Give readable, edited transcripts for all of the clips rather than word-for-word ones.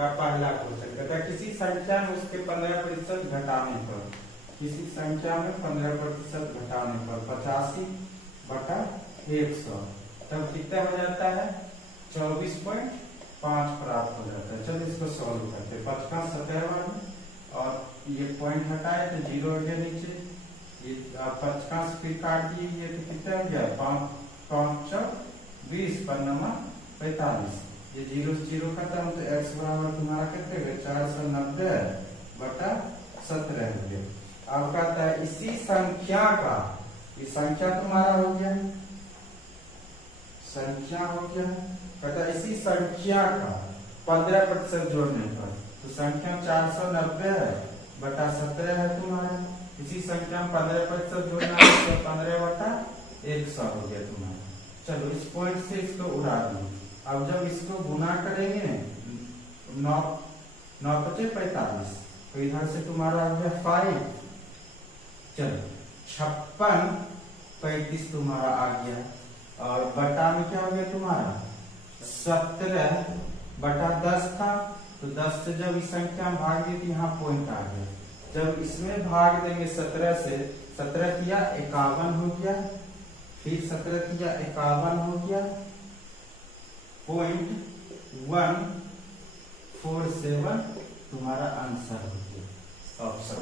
का पहला क्वेश्चन कहता है किसी संख्या में उसके 15% घटाने पर, किसी संख्या में 15% घटाने पर 85/100 तब कितना हो जाता है 24.5 प्राप्त हो जाता है। चलो इसको सॉल्व करते हैं। 55 17 और ये पॉइंट हटाए तो 0 हो गया नीचे, ये 55 फिर काट दिए, ये तो कितना हो गया 5 5 20 5 45, ये 0 से 0 खत्म तो x बराबर तुम्हारा कितने हो गया 490/17 हो गया। अब कहता है इसी संख्या का, ये संख्या तुम्हारा हो गया, संख्या हो गया, कहता है इसी संख्या का 15% जोड़ने पर, तो संख्या 490/17 है तुम्हारा, इसी संख्या में 15% जोड़ना है तो 15/100 हो गया तुम्हारा। चलो इस पॉइंट से इसको उड़ा दो। अब जब इसको गुना करेंगे 9 9 × 45 तो इधर से तुम्हारा हो गया 5, चलो 56 35 तुम्हारा आ गया, और बटा में क्या हो गया तुम्हारा 17/10 था, तो 10 से जब इस संख्या में भाग दी तो यहाँ पॉइंट आ गया। जब इसमें भाग देंगे 17 से, 17 किया 51 हो गया, फिर 17 किया 51 हो गया, 0.147 तुम्हारा आंसर हो गया ऑप्शन।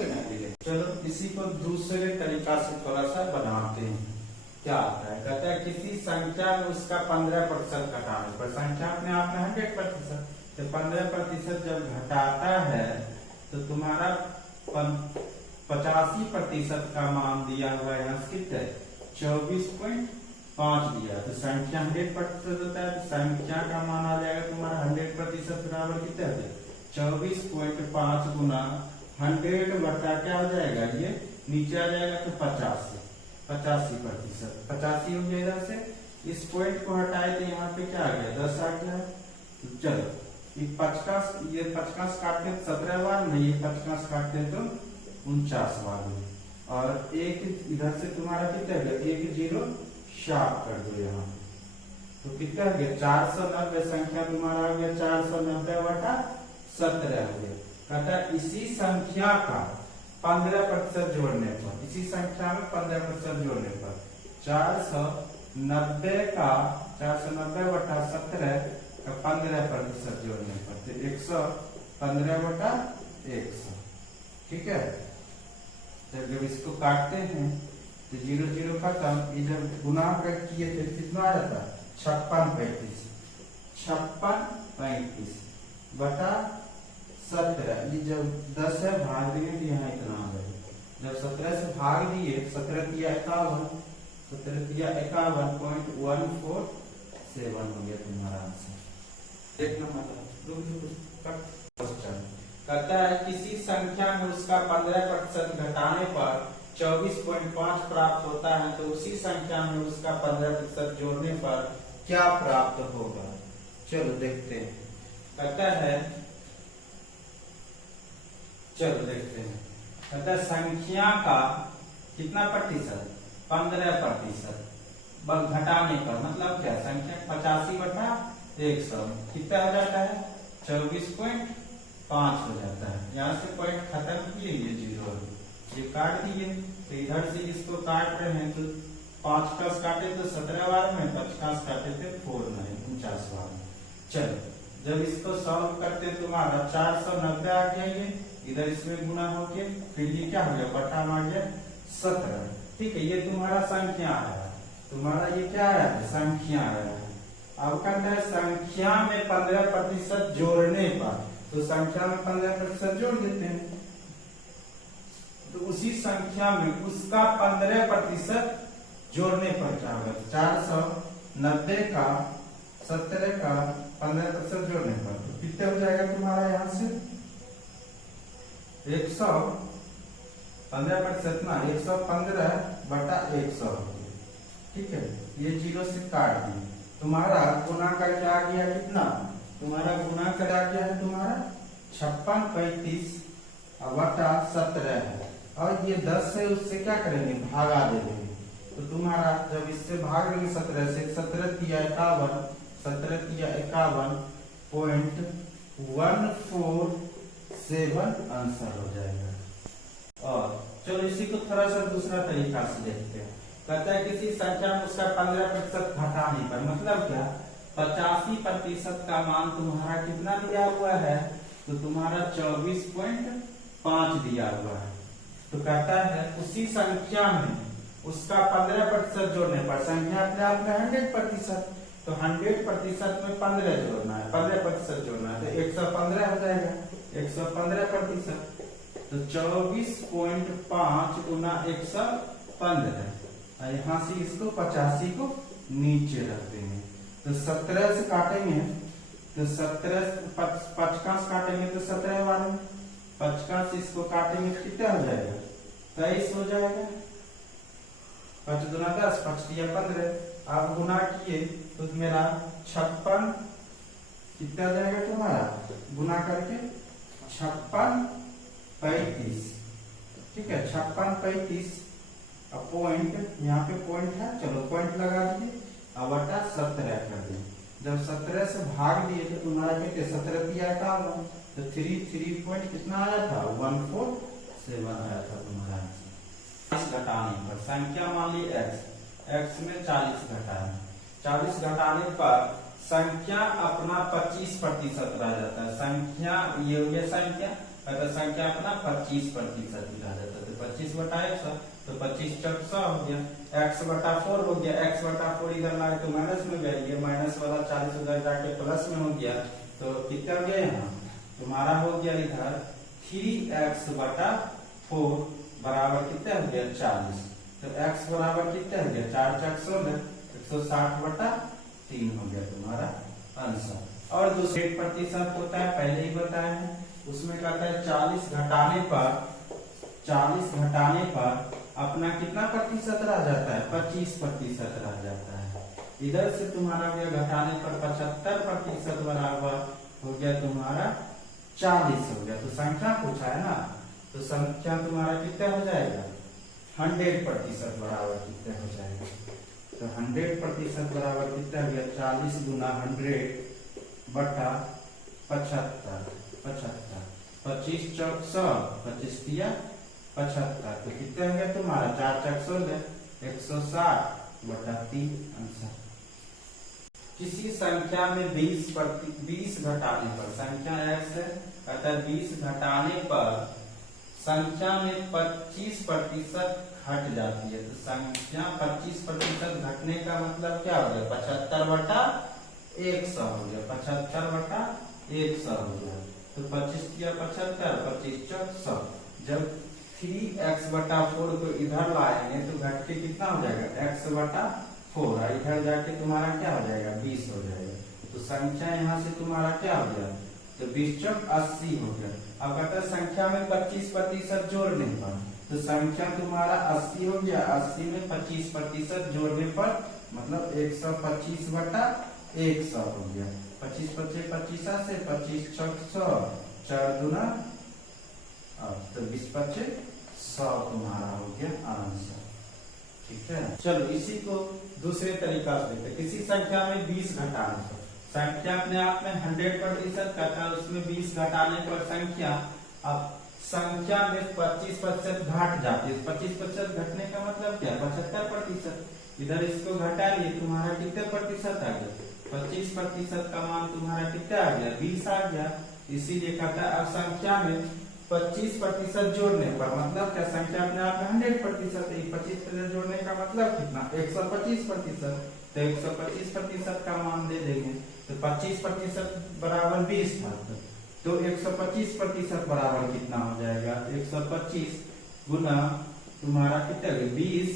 चलो इसी को दूसरे तरीका से थोड़ा सा बनाते हैं। क्या आता है, कहता है किसी संख्या में उसका 15% घटाने पर, संख्या अपने आप में 100%, तो 15% जब घटाता है तो तुम्हारा 85% का मान दिया हुआ है यहाँ कितना 24.5 दिया, तो संख्या 100% होता है, तो संख्या का मान आ जाएगा तुम्हारा 100% बराबर कितना है 24.5 गुना 100 बटा क्या हो जाएगा, ये नीचे आ जाएगा तो 85% 85 हो गया। इधर से इस पॉइंट को हटाए तो यहाँ पे क्या आ गया 10 आ गया। तो चलो ये 50 काटते 17 बार नहीं, ये 50 काटते तो 49 बार, और एक इधर से तुम्हारा कितना हो गया 1 0 शार्प कर दो यहाँ, तो कितना हो गया 490 संख्या तुम्हारा हो गया 490/17 हो गया। कहता है इसी संख्या का 15% जोड़ने पर, इसी संख्या में 15% जोड़ने पर 490 का 490/17 का 15% जोड़ने पर तो 115/100, ठीक है। जब इसको काटते हैं तो 0 0 खत्म, ये जब गुना कर किए थे कितना आ जाता 56 35 बटा 17, ये जब 10 है भाग देंगे तो यहाँ इतना आ जाएगा। जब 17 से भाग दिए 17 किया 51, 17 किया 51.147 हो गया तुम्हारा आंसर। देखना मतलब क्वेश्चन कहता है किसी संख्या में उसका 15% घटाने पर 24.5 प्राप्त होता है, तो उसी संख्या में उसका 15% जोड़ने पर क्या प्राप्त होगा। चलो देखते हैं। कहता है चलो देखते हैं, कहता है संख्या का कितना प्रतिशत 15% बल घटाने पर, मतलब क्या संख्या 85/100 कितना हो जाता है 24.5 हो जाता है। यहाँ से पॉइंट खत्म किए, ये 0 ये काट दिए, तो इधर से इसको काट रहे हैं तो 5 काटे तो 17 बार में, 50 काटे थे 4 नहीं 49 बार में। चलो जब इसको सॉल्व करते तुम्हारा 490 आ गया, ये इधर इसमें गुना हो गया, फिर ये क्या हो गया बटा में आ गया 17, ठीक है। ये तुम्हारा संख्या आया, तुम्हारा ये क्या आया संख्या आया। अब कहता है संख्या में 15% जोड़ने पर, तो संख्या में 15% जोड़ देते हैं, तो उसी संख्या में उसका 15% जोड़ने पर क्या होगा 490 का 17 का 15% जोड़ने पर तो कितने हो जाएगा तुम्हारा यहाँ से 115% ना 115/100, ठीक है। ये 0 से काट दिए, तुम्हारा गुना करके आ गया कितना, तुम्हारा गुना कर आ गया है तुम्हारा 56/35/17 है, और ये 10 है उससे क्या करेंगे भागा देंगे, तो तुम्हारा जब इससे भाग देंगे 17 से 17 किया 51, 17 किया 51.147 147 आंसर हो जाएगा। और चलो इसी को थोड़ा सा दूसरा तरीका से देखते हैं। कहता है किसी संख्या में उसका 15% घटाने पर, मतलब क्या, 85% का मान तुम्हारा कितना दिया हुआ है, तो तुम्हारा 24.5 दिया हुआ है। तो कहता है उसी संख्या में उसका 15% जोड़ने पर, संख्या अपने आप में 100%, तो 100% में 15 जोड़ना है, 15% जोड़ना है, तो 115 हो जाएगा, 115%। तो 24.5 गुना 115, यहाँ से इसको 85 को नीचे रख देंगे, तो 17 से काटेंगे, तो 17 55 काटेंगे तो 17 बार में 55 इसको काटेंगे कितना हो जाएगा, 23 हो जाएगा। 5 दूना 10, 5 तिया 15, आप गुना किए तो मेरा 56 कितना जाएगा तुम्हारा, गुना करके 56 35, ठीक है, 56 35 अब पॉइंट, यहाँ पे पॉइंट है, चलो पॉइंट लगा दीजिए, अब बटा 17 कर दिए। जब 17 से भाग दिए तो तुम्हारा कितने, 17 दिया था, तो 3 पॉइंट कितना आया था, 147 आया था तुम्हारा आंसर। 40 घटाने पर संख्या मान ली x में 40 घटाए, 40 घटाने पर संख्या अपना 25% रह जाता है। संख्या ये हो गया संख्या, अगर संख्या अपना 25% रह जाता है, तो 25 बटा 100, तो 25 चौक 100 हो गया, x बटा 4 हो गया, x बटा 4 इधर लाए तो माइनस में गया, ये माइनस वाला 40 उधर जाके प्लस में हो गया, तो कितना हो गया यहाँ तुम्हारा हो गया इधर 3x बटा 4 बराबर कितना हो गया 40, तो x बराबर कितना हो गया 4 चौक 16, 160 बटा 3 हो गया तुम्हारा आंसर। और दूसरे प्रतिशत होता है, पहले ही बताया है, उसमें कहता है 40 घटाने पर अपना कितना प्रतिशत रह जाता है, 25% रह जाता है। इधर से तुम्हारा गया घटाने पर 75% बराबर हो गया तुम्हारा 40 हो गया, तो संख्या पूछा है ना, तो संख्या तुम्हारा कितना हो जाएगा 100% बराबर कितना हो जाएगा, तो 100% बराबर कितना हो गया 40 गुना 100 बटा 75, 25 चौक 100, 25 तिया 75, तो कितना हो गया तुम्हारा 4 चौक 16, 160 बटा 3 आंसर। किसी संख्या में 20 घटाने पर, संख्या x है, कहता है 20 घटाने पर संख्या में 25% घट जाती है, तो संख्या 25% घटने का मतलब क्या हो गया 75 बटा 100 हो गया, 75 बटा 100 हो गया, तो 25 तिया 75, 25 चौक 100। जब 3x बटा 4 को इधर लाएंगे तो घट के कितना हो जाएगा x बटा 4, इधर जाके तुम्हारा क्या हो जाएगा 20 हो जाएगा, तो संख्या यहाँ से तुम्हारा क्या हो गया, तो 20 चौक 80 हो गया। अब कहता है संख्या में 25% जोड़ने पर, तो संख्या तुम्हारा 80 हो गया, 80 में 25% जोड़ने पर मतलब 125 बटा 100 हो गया, 25 25 25 से 25 चौक 100, 4 दूना, तो 20 25 100 तुम्हारा हो गया आंसर। ठीक है, चलो इसी को दूसरे तरीका से देखते, किसी संख्या में 20 घटाने पर, संख्या अपने आप में 100% कहता है, उसमें 20 घटाने पर संख्या, अब संख्या में 25% घट जाती है, 25% घटने का मतलब क्या 75%, इधर इसको घटा लिए तुम्हारा कितने प्रतिशत आ गया 25% का मान तुम्हारा कितना आ गया 20 आ गया, इसीलिए कहता है अब संख्या में 25% जोड़ने पर, मतलब क्या संख्या अपने आप में 100%, 25% जोड़ने का मतलब कितना 125%, तो 125% का मान दे देंगे, तो 25% बराबर 20 था, तो 125% बराबर कितना हो जाएगा 125 गुना तुम्हारा कितना 20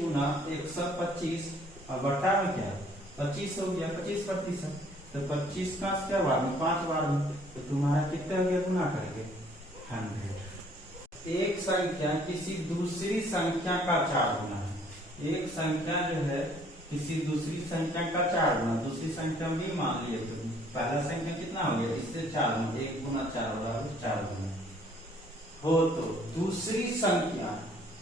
गुना 125 और बटा में क्या 25 हो गया 25%, तो 25 का क्या बार में 5 बार में, तो तुम्हारा कितना हो गया गुना करके 100। एक संख्या किसी दूसरी संख्या का 4 गुना है, एक संख्या जो है किसी दूसरी संख्या का 4 गुना, दूसरी संख्या भी मान लिए तो पहला संख्या कितना हो गया इससे 4 गुना, 1 गुना 4 बराबर 4 गुना हो, तो दूसरी संख्या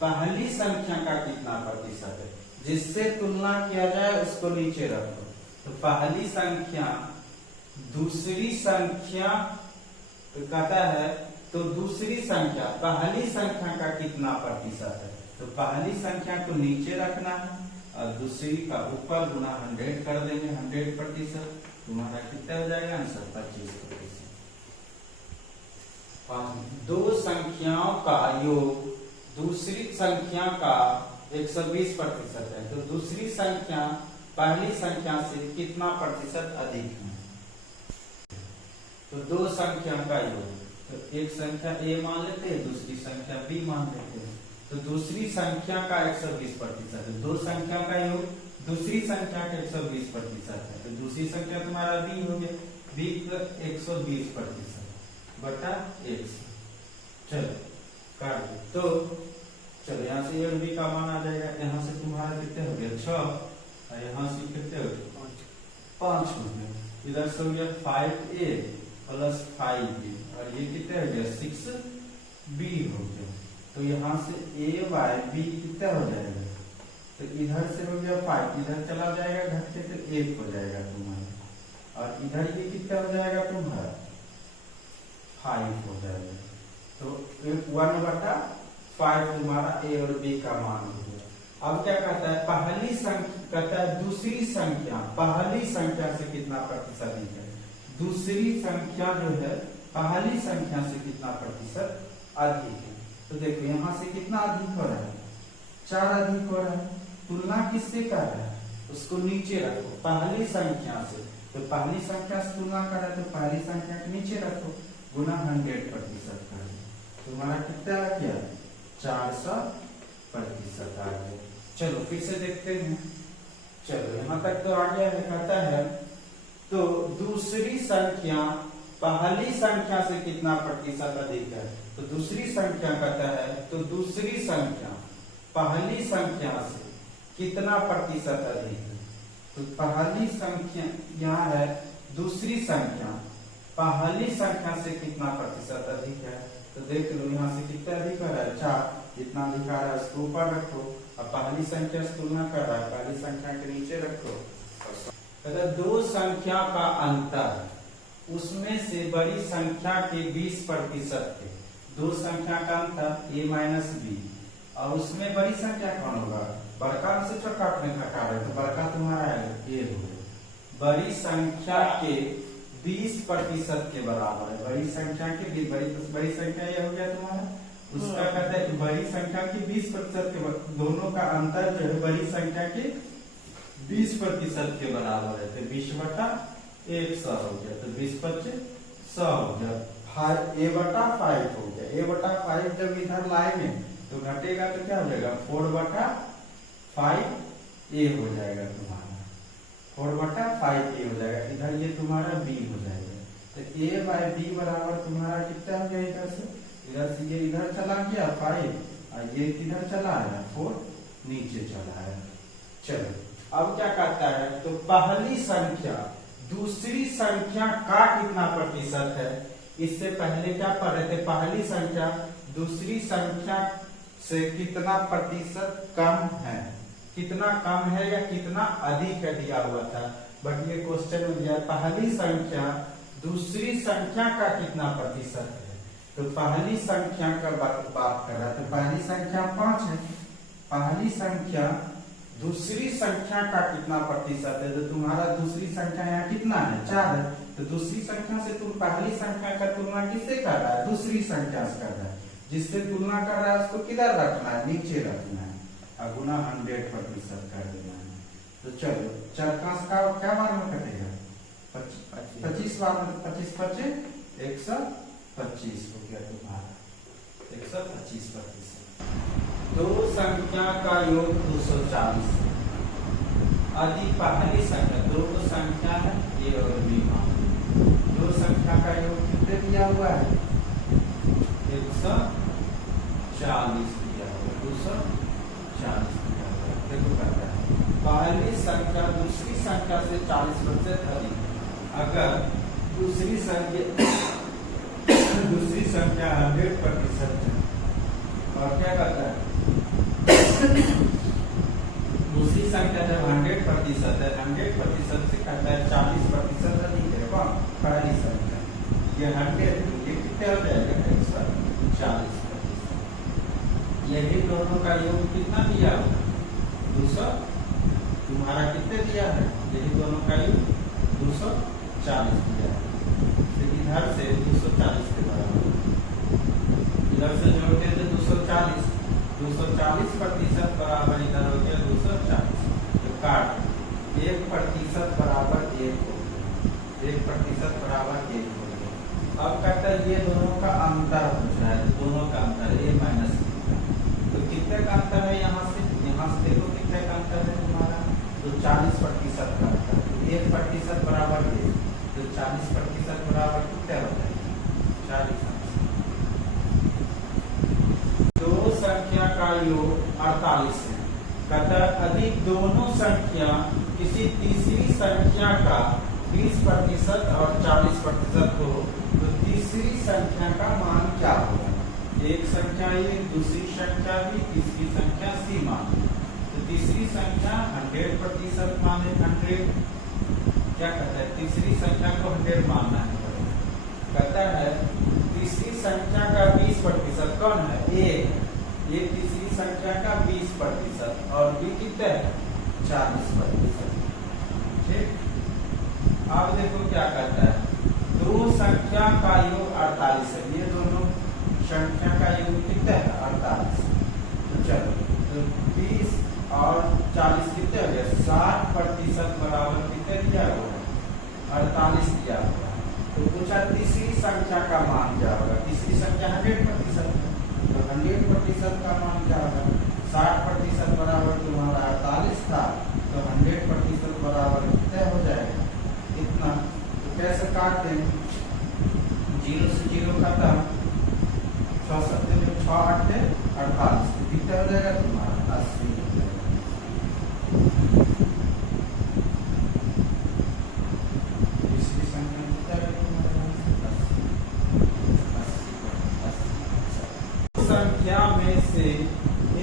पहली संख्या का कितना प्रतिशत है, जिससे तुलना किया जाए उसको नीचे रखो, तो पहली संख्या दूसरी संख्या कहता है, तो दूसरी संख्या पहली संख्या का कितना प्रतिशत है। तो पहली संख्या को नीचे रखना है और दूसरी का ऊपर गुना 100 कर देंगे, 100%। तुम्हारा कितना हो जाएगा आंसर 25%। दो संख्याओं का योग दूसरी संख्या का 120% है, तो दूसरी संख्या पहली संख्या से कितना प्रतिशत अधिक है। तो दो संख्या का योग, तो एक संख्या a मान लेते हैं, दूसरी संख्या b मान लेते हैं। तो दूसरी संख्या का 120% है, दो संख्या का योग दूसरी संख्या का 120% है, तो दूसरी संख्या तुम्हारा b हो गया, b का 120% बटा 100। चलो काट दो, तो चलो यहाँ से a और b का मान आ जाएगा। यहाँ से तुम्हारा कितने हो गया 6 और यहाँ से कितने हो गए 5 हो गया। इधर से हो गया 5a प्लस 5b और ये कितना हो गया 6b हो गया। तो यहाँ से a बाय b कितना हो जाएगा, तो इधर से हो गया 5, इधर चला जाएगा घट के, तो 1 हो जाएगा तुम्हारा, और इधर ये कितना हो जाएगा तुम्हारा 5 हो जाएगा। तो 1/5 तुम्हारा a और b का मान हो गया। अब क्या कहता है, पहली संख्या कहता है दूसरी संख्या पहली संख्या से कितना प्रतिशत अधिक है। दूसरी संख्या जो है पहली संख्या से कितना प्रतिशत अधिक है। तो देखो यहाँ से कितना अधिक हो रहा है 4 अधिक हो रहा है। तुलना किससे कर रहा है, उसको नीचे रखो पहली संख्या से, तो पहली संख्या से तुलना कर रहा है, तो पहली संख्या के नीचे रखो गुना 100% कर दो, तुम्हारा कितना आ गया 400% आ गया। चलो फिर से देखते हैं। चलो यहाँ तक तो आ गया है। कहता है तो दूसरी संख्या पहली संख्या से कितना प्रतिशत अधिक है। तो दूसरी संख्या कहता है, तो दूसरी संख्या पहली संख्या से कितना प्रतिशत अधिक है। तो पहली संख्या यहाँ है, दूसरी संख्या पहली संख्या से कितना प्रतिशत अधिक है। तो देख लो यहाँ से कितना अधिक हो रहा है 4, जितना दिखा रहा है उसको ऊपर रखो, और पहली संख्या से तुलना कर रहा है पहली संख्या के नीचे रखो। दो संख्या का अंतर उसमें से बड़ी संख्या के 20% के, दो संख्या का अंतर a माइनस b, और उसमें बड़ी संख्या कौन होगा, बड़का से छोटा अपने घटा रहे, तो बड़का तुम्हारा है a होगा। बड़ी संख्या के 20% के बराबर है। बड़ी संख्या के बड़ी संख्या ये हो गया तुम्हारा, उसका कहता है बड़ी संख्या के 20% के, दोनों का अंतर जो है बड़ी संख्या के 20% के बराबर है। तो 20/100 हो गया, तो 20/100 हो गया। a/5 हो गया। a/5 जब इधर लाएंगे तो घटेगा तो क्या हो जाएगा 4/5a हो जाएगा तुम्हारा, 4/5a हो जाएगा। इधर ये तुम्हारा b हो जाएगा। तो a/b बराबर तुम्हारा कितना हो गया, इधर से ये इधर चला गया 5 और ये किधर चला आया 4 नीचे चला आया। चलो अब क्या कहता है, तो पहली संख्या दूसरी संख्या का कितना प्रतिशत है। इससे पहले क्या पढ़ रहे थे, पहली संख्या दूसरी संख्या से कितना प्रतिशत कम है, कितना कम है या कितना अधिक है दिया हुआ था। बट ये क्वेश्चन में दिया पहली संख्या दूसरी संख्या का कितना प्रतिशत है। तो पहली संख्या का बात कर रहा है, तो पहली संख्या 5 है, पहली संख्या दूसरी संख्या का कितना प्रतिशत है। तो तुम्हारा दूसरी संख्या यहाँ कितना है 4 है, तो दूसरी संख्या से तुम पहली संख्या का तुलना किससे कर रहा है, दूसरी संख्या से कर रहा है। जिससे तुलना कर रहा है उसको किधर रखना है, नीचे रखना है, और गुना 100% कर देना है। तो चलो 4 का क्या बार में कटेगा 25 बार में, 25/5 125 हो गया तुम्हारा 125%। दो संख्या का योग 240 आदि पहली संख्या, दो संख्या है a और b, दो संख्या का योग कितने दिया हुआ है 140 दिया हुआ है, 240 दिया हुआ है। देखो कहता है पहली संख्या दूसरी संख्या से 40% अधिक। अगर दूसरी संख्या 100% है, और क्या कहता है दूसरी संख्या जब 100% है, 100% से कहता है 40% अधिक है। ये 100, ये कितना हो जाएगा 140%। यही दोनों का योग कितना दिया होगा 200, तुम्हारा कितने दिया है, यही दोनों का योग 240 दिया है। तो इधर से 240 के बराबर, इधर से जोड़ते थे 240, 240% बराबर इधर हो गया 240। तो काट 1% बराबर 1 हो, 1% बराबर 1 हो गया। अब कहता है ये दोनों का अंतर पूछ रहा है, दोनों का अंतर a माइनस b का। तो कितने का अंतर है, यहाँ से देखो कितने का अंतर है तुम्हारा, तो 40% का अंतर। 1% बराबर 1, तो 40% बराबर कितना हो जाएगा 40। दो संख्या का योग 48 है। कहता है यदि दोनों संख्या किसी तीसरी संख्या का 20% और 40% हो तो तीसरी संख्या का मान क्या होगा। एक संख्या ये, दूसरी संख्या भी, तीसरी संख्या सी मान। तो तीसरी संख्या 100% माने 100, क्या कहता है तीसरी संख्या को 100 मानना है। कहता है तीसरी संख्या का 20% कौन है, ये तीसरी संख्या का 20% और बी कितना है 40%। ठीक, अब देखो क्या कहता है, दो संख्या का योग 48 है। ये दोनों संख्या का योग कितना है 48। तो चलो, तो 20 और 40 कितने हो गया 60% बराबर कितने दिया हुआ है 48 दिया हुआ है। तो पूछा तीसरी संख्या का मान क्या होगा, तीसरी संख्या 100% है, तो 100% का मान क्या होगा, 60% बराबर तुम्हारा 48 था, तो 100% बराबर कितने हो जाएगा इतना। तो कैसे काटते हैं, 0 से 0 खत्म, 6 7 में 6 8 48, कितना हो जाएगा तुम्हारा 80। तीसरी संख्या कितना है तुम्हारा 80। संख्या में से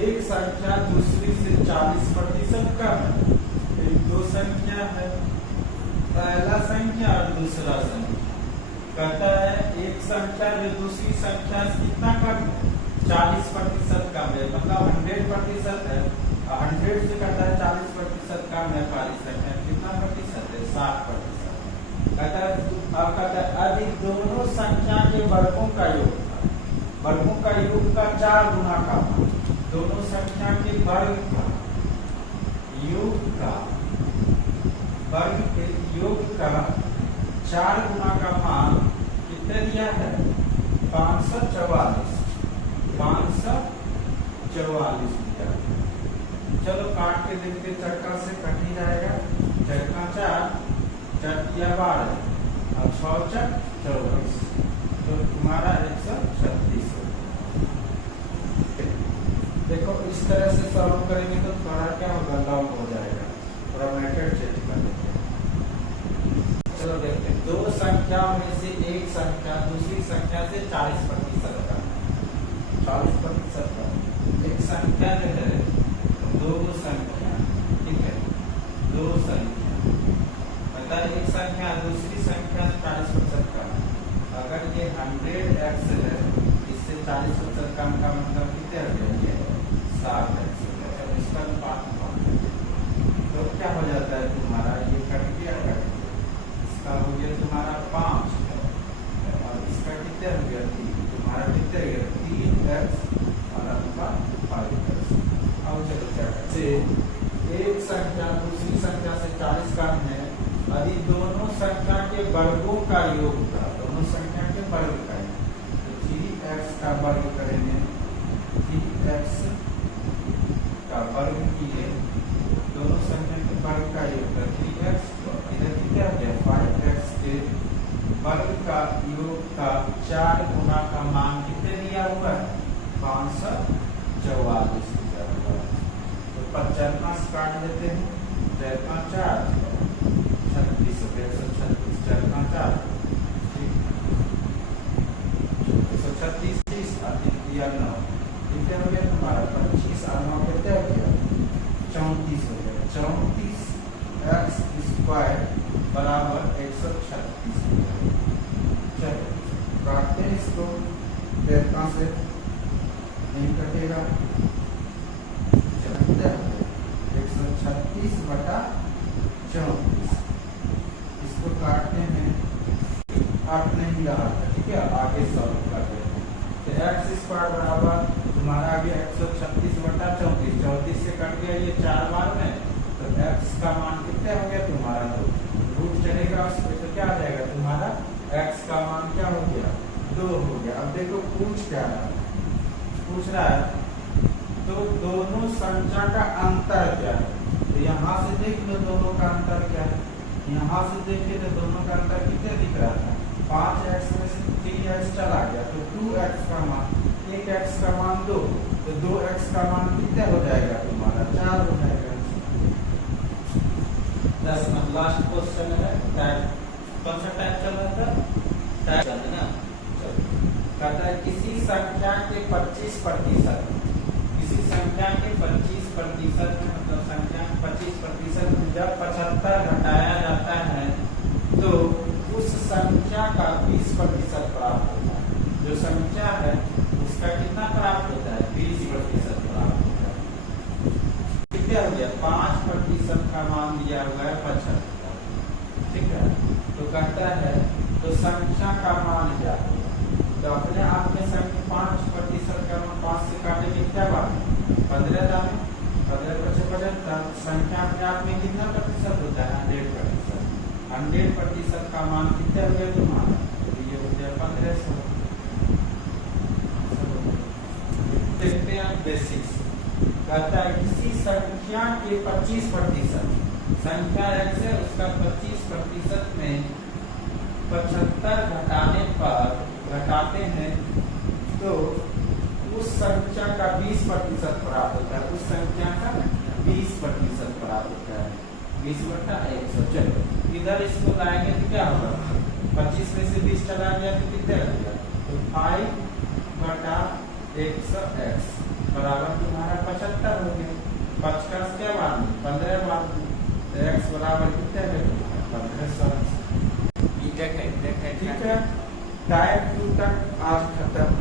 एक संख्या दूसरी से 40% कम है। दो संख्या है, पहला संख्या और दूसरा संख्या। कहता है एक संख्या जो दूसरी संख्या से कितना कम है 40% कम है, मतलब 100% है। 100 से कहता है 40% कम है वाली संख्या, कितना प्रतिशत है 60%। कहता है अब कहता है यदि दोनों संख्या के वर्गों का योग, वर्गों का योग का 4 गुना का मान, दोनों संख्या के वर्ग का योग का, वर्ग के योग का 4 गुना का मान कितने दिया है 544, 544 दिया है। चलो काट के देखते, चक्का से कट ही जाएगा, चक्का 4, 4 दिया 12 और 6 चक 24, तो तुम्हारा 136 हो। देखो इस तरह से सॉल्व करेंगे तो थोड़ा क्या होगा, लॉन्ग हो जाएगा, थोड़ा मेथड चेंज कर देते हैं। चलो देखते हैं, दो संख्या में से एक संख्या दूसरी संख्या से 40% का, 40% का। एक संख्या जो है, दो संख्या, ठीक है, दो संख्या, मतलब एक संख्या दूसरी संख्या से 40% का। अगर ये 100x है, इससे 40% कम का मतलब कितने हो जाएंगे 60x। इसका अनुपात तो क्या हो जाता है तुम्हारा, ये कट गया, इसका हो गया तुम्हारा 5 और इसका कितने हो गया 3, तुम्हारा कितने हो गया 3x और अनुपात 5x। अब चलो क्या से एक संख्या दूसरी संख्या से 40 कम है, यदि दोनों संख्या के वर्गों का योग का, दोनों संख्या के वर्ग का, तो 3x का वर्ग करेंगे, 3x का वर्ग किए, दोनों संख्या के वर्ग का योग का 3x, इधर क्या हो गया 5x के वर्ग का योग का 4 गुना का मान कितने दिया हुआ है 544 दिया हुआ है। तो 55 काट देते हैं, 4 5 4 36 136, 4 5 4 136, 30 दिया 9, कितने हो गया तुम्हारा 25 और 9 कितने हो गया 34 हो गया। 34x² बराबर 136। चलो इसको, फिर कहाँ से नहीं कटेगा, 136/34, इसको काटते हैं, 8 नहीं रहा था, ठीक है, आगे सॉल्व करते हैं। तो एक्स स्क्वायर बराबर तुम्हारा आ गया 136/34, 34 से कट गया ये 4 बार में, तो एक्स का मान कितना हो गया तुम्हारा, तो रूट चलेगा उस पे, तो क्या आ जाएगा तुम्हारा एक्स का मान क्या हो गया 2 हो गया। अब देखो पूछ क्या रहा है, पूछ रहा है तो दोनों संख्या का अंतर क्या है, तो यहाँ से देख लो दोनों का अंतर क्या है, यहाँ से देखे तो दोनों का अंतर कितना दिख रहा था, 5x में से 3x चला गया तो 2x का मान, 1x का मान 2, तो 2x का मान कितना हो जाएगा तुम्हारा 4 हो जाएगा। 10 लास्ट क्वेश्चन है, कौन सा टाइप चल रहा था, टाइप चल ना, कहता है किसी संख्या के 25%, किसी संख्या के 25% मतलब संख्या 25% में जब 75 घटाया जाता है तो उस संख्या का 20% प्राप्त होता है, जो संख्या है उसका कितना प्राप्त होता है 20% प्राप्त होता है। कितना हो गया 5% का मान दिया हुआ है 75, ठीक है, तो कहता है तो संख्या का मान क्या है, तो अपने आप में संख्या 5% का मान 5 से काटेंगे क्या बात 15 दामे, 15 संख्या अपने आप में कितना प्रतिशत होता है 100%, 100% का मान कितना हो गया तुम्हारा, ये हो गया 1500। देखते हैं बेसिक्स, कहता है किसी संख्या के 25%, संख्या x है उसका 25% में 75 घटाने पर घटाते हैं तो उस संख्या का 20% प्राप्त होता है, उस संख्या का 20% प्राप्त होता है, 20/100। चलो इधर इसको लाएंगे तो क्या होगा, 25 में से 20 चला गया तो कितना लग गया, तो 5/100x बराबर तुम्हारा 75 हो गया, 5 का क्या बात 15 बात, तो x बराबर कितना है 1500। ठीक है, टाइप 2 तक आज खत्म।